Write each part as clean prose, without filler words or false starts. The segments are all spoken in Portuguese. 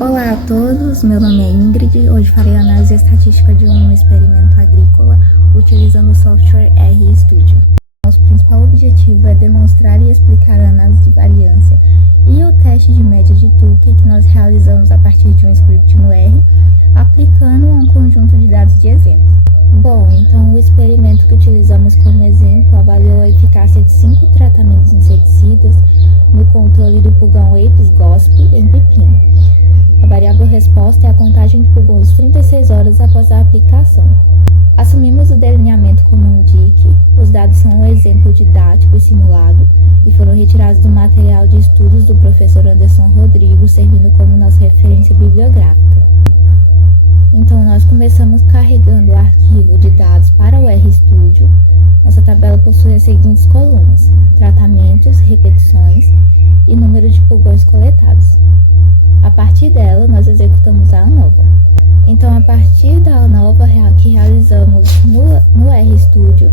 Olá a todos, meu nome é Ingrid. Hoje farei análise estatística de um experimento agrícola utilizando o software RStudio. Nosso principal objetivo é demonstrar e explicar a análise de variância e o teste de média de Tukey que nós realizamos a partir de um script no R, aplicando a um conjunto de dados de exemplo. Bom, então o experimento que utilizamos como exemplo avaliou a eficácia de 5 tratamentos inseticidas no controle do pulgão Apis gospi em pepino. A variável resposta é a contagem de pulgões 36 horas após a aplicação. Assumimos o delineamento como um DIC, os dados são um exemplo didático e simulado e foram retirados do material de estudos do professor Anderson Rodrigues, servindo como nossa referência bibliográfica. Então, nós começamos carregando o arquivo de dados para o RStudio. Nossa tabela possui as seguintes colunas: tratamentos, repetições e número de pulgões coletados. A partir dela, nós executamos a ANOVA. Então, a partir da ANOVA que realizamos no RStudio,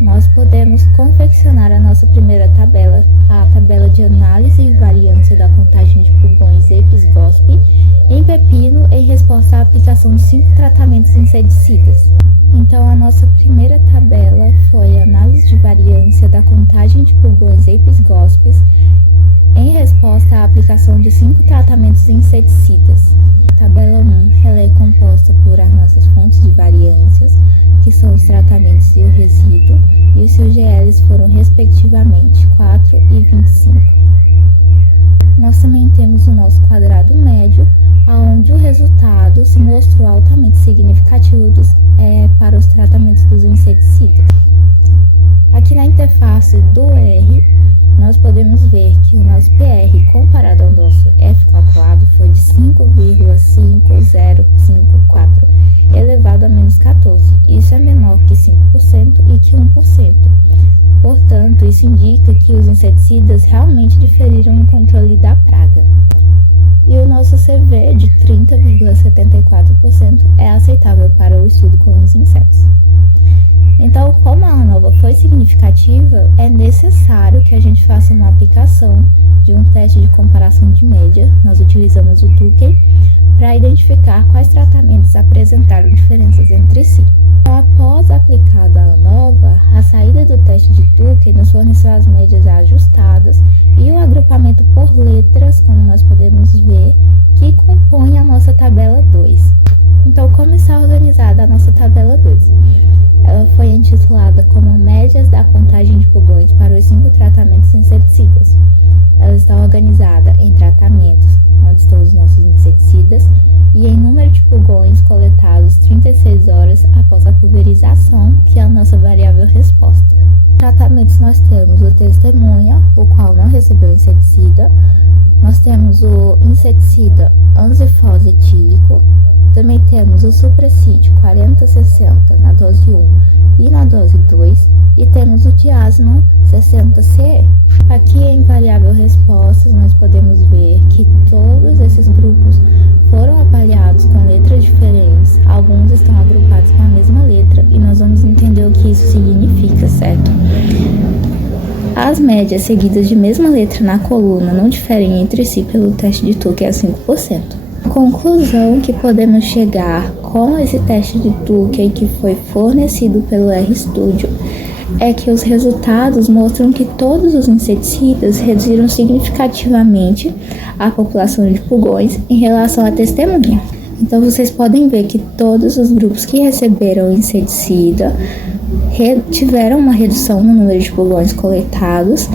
nós podemos confeccionar a nossa primeira tabela, a tabela de análise e variância da contagem de pulgões Apis gospi em pepino em resposta à aplicação de 5 tratamentos inseticidas. Então, a nossa primeira tabela foi a análise de variância da contagem de pulgões Apis gospi em resposta à aplicação de 5 tratamentos inseticidas. A tabela 1 ela é composta por as nossas fontes de variâncias, que são os tratamentos e o resíduo, e os seus GLs foram respectivamente 4 e 25. Nós também temos o nosso quadrado médio, onde o resultado se mostrou altamente significativo para os tratamentos dos inseticidas. Aqui na interface do R, nós podemos ver que o nosso PR comparado ao nosso F calculado foi de 5,5054 elevado a menos 14. Isso é menor que 5% e que 1%. Portanto, isso indica que os inseticidas realmente diferiram no controle da praga. E o nosso CV de 30,74% é aceitável para o estudo com os insetos. Então, como a ANOVA foi significativa, é necessário que a gente faça uma aplicação de um teste de comparação de média. Nós utilizamos o Tukey para identificar quais tratamentos apresentaram diferenças entre si. Então, após aplicada a ANOVA, a saída do teste de Tukey nos forneceu as médias ajustadas e o agrupamento por letras, como nós podemos ver, que compõe a nossa tabela 2. Então, como está organizada a nossa tabela 2? Ela foi intitulada como Médias da Contagem de Pulgões para os 5 tratamentos inseticidas. Ela está organizada em tratamentos, onde estão os nossos inseticidas, e em número de pulgões coletados 36 horas após a pulverização, que é a nossa variável resposta. Tratamentos nós temos o testemunha, o qual não recebeu inseticida. Nós temos o inseticida anzifose etílico. Também temos o supracídio 40-60 na dose 1 e na dose 2. E temos o diaznon 60-CE. Aqui em variável respostas nós podemos ver que todos esses grupos foram avaliados com letras diferentes. Alguns estão agrupados com a mesma letra e nós vamos entender o que isso significa, certo? As médias seguidas de mesma letra na coluna não diferem entre si pelo teste de Tukey a 5%. A conclusão que podemos chegar com esse teste de Tukey que foi fornecido pelo RStudio é que os resultados mostram que todos os inseticidas reduziram significativamente a população de pulgões em relação à testemunha. Então vocês podem ver que todos os grupos que receberam inseticida tiveram uma redução no número de pulgões coletados,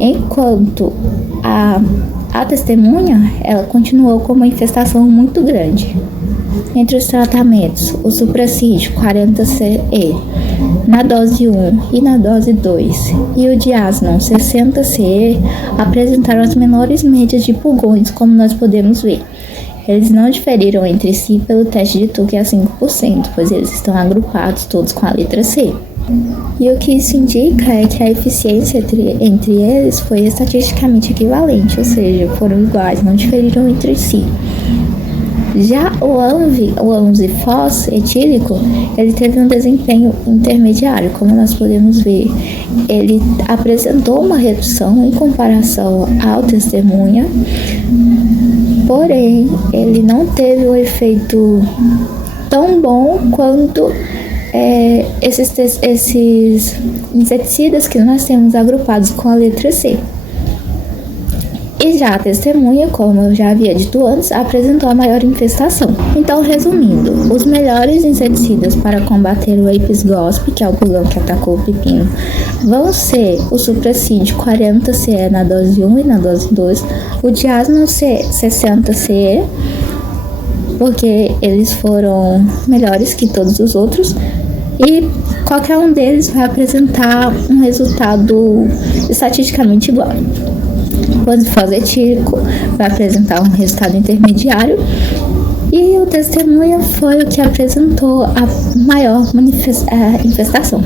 enquanto a testemunha ela continuou com uma infestação muito grande. Entre os tratamentos, o supracídio 40-CE na dose 1 e na dose 2 e o diaznon 60-CE apresentaram as menores médias de pulgões, como nós podemos ver. Eles não diferiram entre si pelo teste de Tukey a 5%, pois eles estão agrupados todos com a letra C. E o que isso indica é que a eficiência entre eles foi estatisticamente equivalente, ou seja, foram iguais, não diferiram entre si. Já o anzifose etílico, ele teve um desempenho intermediário, como nós podemos ver. Ele apresentou uma redução em comparação ao testemunha, porém ele não teve um efeito tão bom quanto esses inseticidas que nós temos agrupados com a letra C. E já a testemunha, como eu já havia dito antes, apresentou a maior infestação. Então, resumindo, os melhores inseticidas para combater o Apis gospe, que é o pulgão que atacou o pepino, vão ser o Supracide 40CE na dose 1 e na dose 2, o Diasmal C 60CE, porque eles foram melhores que todos os outros, e qualquer um deles vai apresentar um resultado estatisticamente igual. O antifose etílico vai apresentar um resultado intermediário e o testemunha foi o que apresentou a maior infestação.